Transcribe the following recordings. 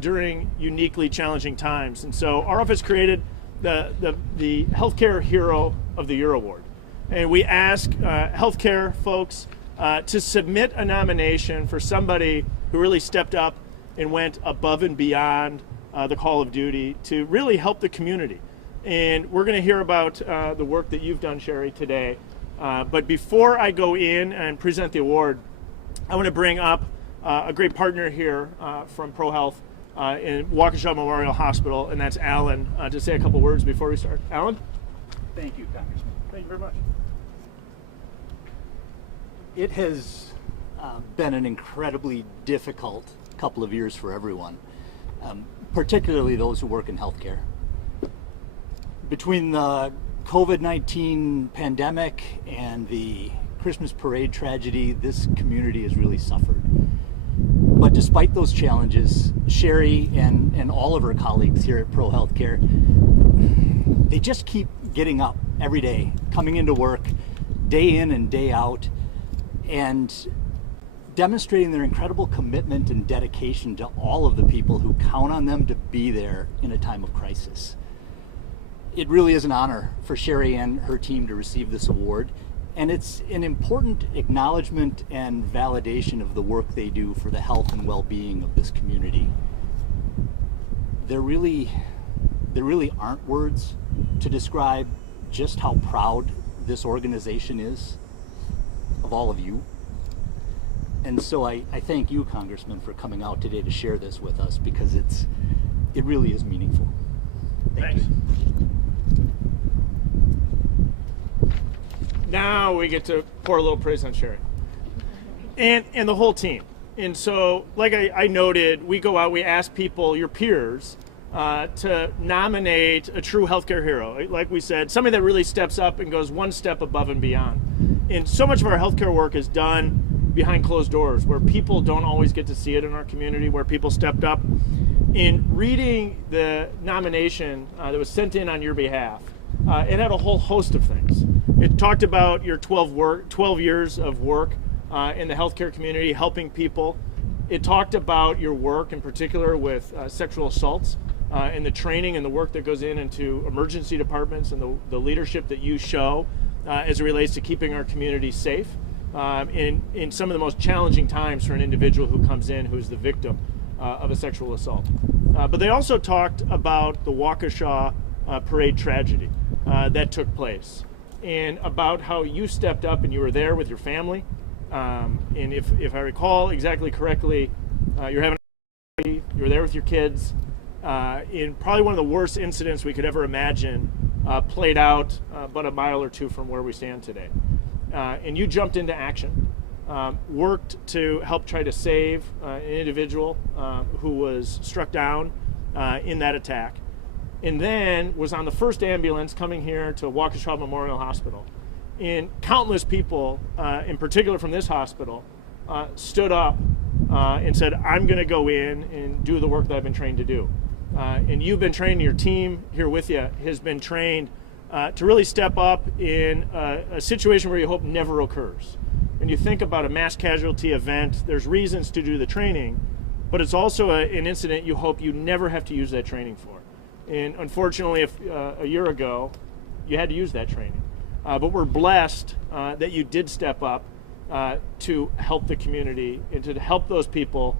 during uniquely challenging times. And so our office created the Healthcare Hero of the Year Award. And we ask healthcare folks to submit a nomination for somebody who really stepped up and went above and beyond the call of duty to really help the community. And we're going to hear about the work that you've done, Sherry, today. But before I go in and present the award, I want to bring up a great partner here from ProHealth in Waukesha Memorial Hospital, and that's Alan, to say a couple words before we start. Alan? Thank you, Congressman. Thank you very much. It has been an incredibly difficult couple of years for everyone, particularly those who work in healthcare. Between the COVID-19 pandemic and the Christmas parade tragedy, this community has really suffered. But despite those challenges, Sherry and all of her colleagues here at Pro Healthcare, they just keep getting up every day, coming into work, day in and day out, and demonstrating their incredible commitment and dedication to all of the people who count on them to be there in a time of crisis. It really is an honor for Sherry and her team to receive this award, and it's an important acknowledgement and validation of the work they do for the health and well-being of this community. There really aren't words to describe just how proud this organization is of all of you. And so I thank you, Congressman, for coming out today to share this with us, because it really is meaningful. Thanks. Now we get to pour a little praise on Sherry and the whole team. And so, like I noted, we go out, we ask people, your peers, to nominate a true healthcare hero. Like we said, somebody that really steps up and goes one step above and beyond. And so much of our healthcare work is done behind closed doors, where people don't always get to see it in our community, where people stepped up. In reading the nomination that was sent in on your behalf, it had a whole host of things. It talked about your 12 years of work in the healthcare community, helping people. It talked about your work in particular with sexual assaults and the training and the work that goes into emergency departments and the leadership that you show as it relates to keeping our community safe in some of the most challenging times for an individual who comes in who's the victim of a sexual assault. But they also talked about the Waukesha Parade tragedy that took place, and about how you stepped up and you were there with your family. And if I recall exactly correctly, you're having a party, you were there with your kids, in probably one of the worst incidents we could ever imagine played out but a mile or two from where we stand today. And you jumped into action, worked to help try to save an individual who was struck down in that attack, and then was on the first ambulance coming here to Waukesha Memorial Hospital. And countless people, in particular from this hospital, stood up and said, I'm going to go in and do the work that I've been trained to do. And you've been trained, your team here with you has been trained to really step up in a situation where you hope never occurs. When you think about a mass casualty event, there's reasons to do the training, but it's also an incident you hope you never have to use that training for. And unfortunately, a year ago, you had to use that training. But we're blessed that you did step up to help the community and to help those people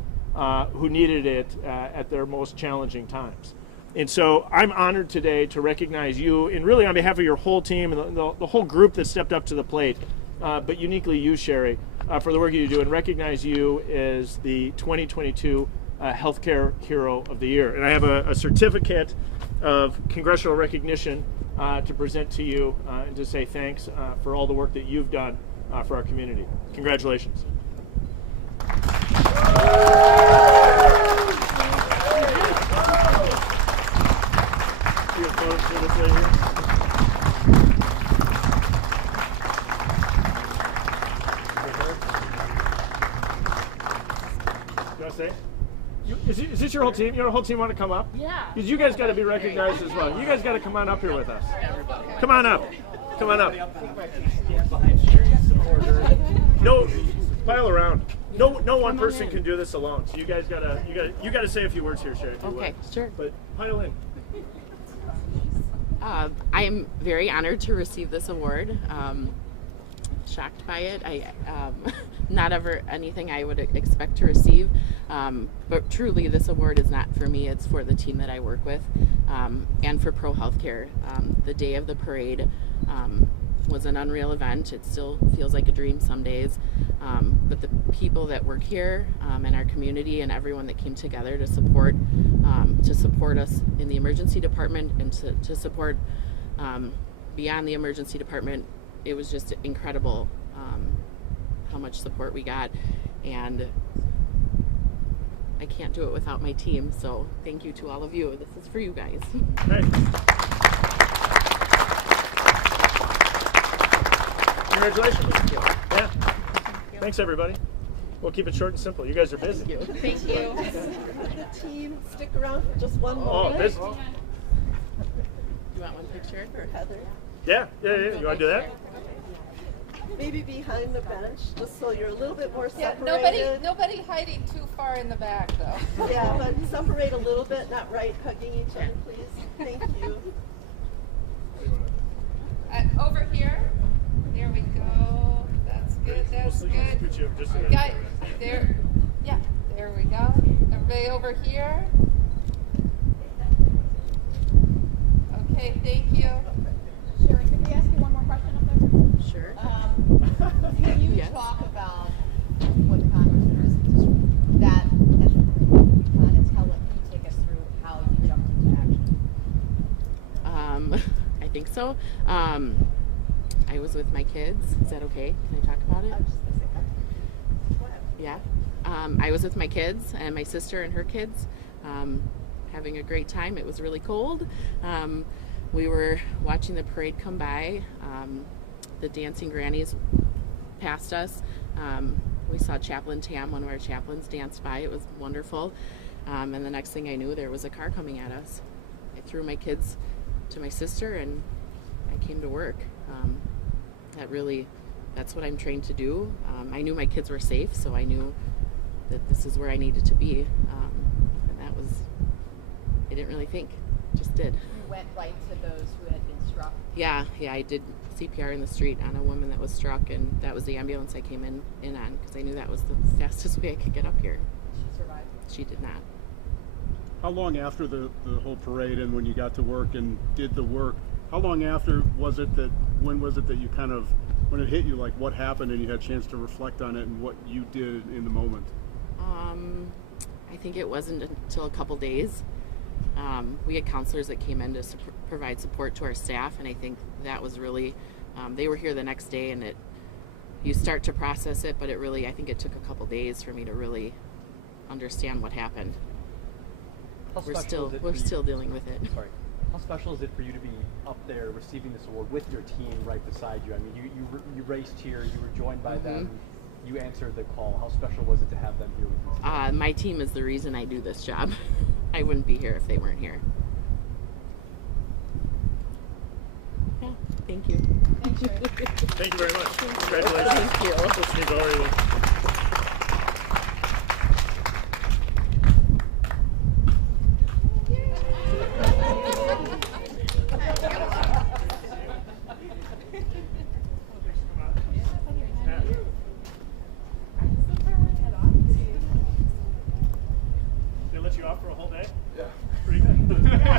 who needed it at their most challenging times. And so I'm honored today to recognize you, and really on behalf of your whole team and the whole group that stepped up to the plate, but uniquely you, Sherry, for the work you do, and recognize you as the 2022 Healthcare Hero of the Year. And I have a certificate of congressional recognition to present to you and to say thanks for all the work that you've done for our community. Congratulations. Is this your whole team? Your whole team want to come up? Yeah. Because you guys got to be recognized as well. You guys got to come on up here with us. Come on up. Come on up. No, pile around. no one on person in. can do this alone. So you guys gotta say a few words here, Sherry. If you Okay, would. sure. But pile in. I am very honored to receive this award. Shocked by it. Not ever anything I would expect to receive. But truly, this award is not for me. It's for the team that I work with, and for Pro Healthcare. The day of the parade was an unreal event. It still feels like a dream some days. But the people that work here in our community and everyone that came together to support us in the emergency department and to support beyond the emergency department, it was just incredible how much support we got, and I can't do it without my team, so thank you to all of you. This is for you guys. Hey. Congratulations. Yeah. Thanks, everybody. We'll keep it short and simple. You guys are busy. Thank you. The team stick around for just one Oh, moment. busy. You want one picture? For Heather. Yeah. You want to do that? Maybe behind the bench, just so you're a little bit more Yeah, separated. nobody hiding too far in the back, though. Yeah, but separate a little bit, not right hugging each other, please. Thank you. Over here. There we go. That's good. That's good. Scoot you just a minute. Guy, there. Yeah. There we go. Everybody over here. Okay. Thank you. Sherry, could we ask you one more question up there? Sure. Can you Yes. talk about what the Congressman is that kind of tell it, can you take us through how you jumped into action? I think so. I was with my kids. Is that okay? Can I talk about it? I'm just gonna say that. Go ahead. Yeah. I was with my kids and my sister and her kids, having a great time. It was really cold. We were watching the parade come by. The dancing grannies passed us. We saw Chaplain Tam, one of our chaplains, dance by. It was wonderful. And the next thing I knew, there was a car coming at us. I threw my kids to my sister and I came to work. That's what I'm trained to do. I knew my kids were safe, so I knew that this is where I needed to be. And that was, I didn't really think, just did. You went right to those who had been struck. Yeah, I did CPR in the street on a woman that was struck, and that was the ambulance I came in on because I knew that was the fastest way I could get up here. She survived. She did not. How long after the whole parade and when you got to work and did the work, how long after was it that, when was it that you kind of, when it hit you, like what happened and you had a chance to reflect on it and what you did in the moment? I think it wasn't until a couple days. We had counselors that came in to provide support to our staff, and I think that was really, they were here the next day, and you start to process it, but I think it took a couple days for me to really understand what happened. We're still dealing with it. Sorry. How special is it for you to be up there receiving this award with your team right beside you? I mean, you raced here, you were joined by them, you answered the call. How special was it to have them here with you today? My team is the reason I do this job. I wouldn't be here if they weren't here. Yeah, thank you. Thank you very much. Congratulations. Thank you. This is already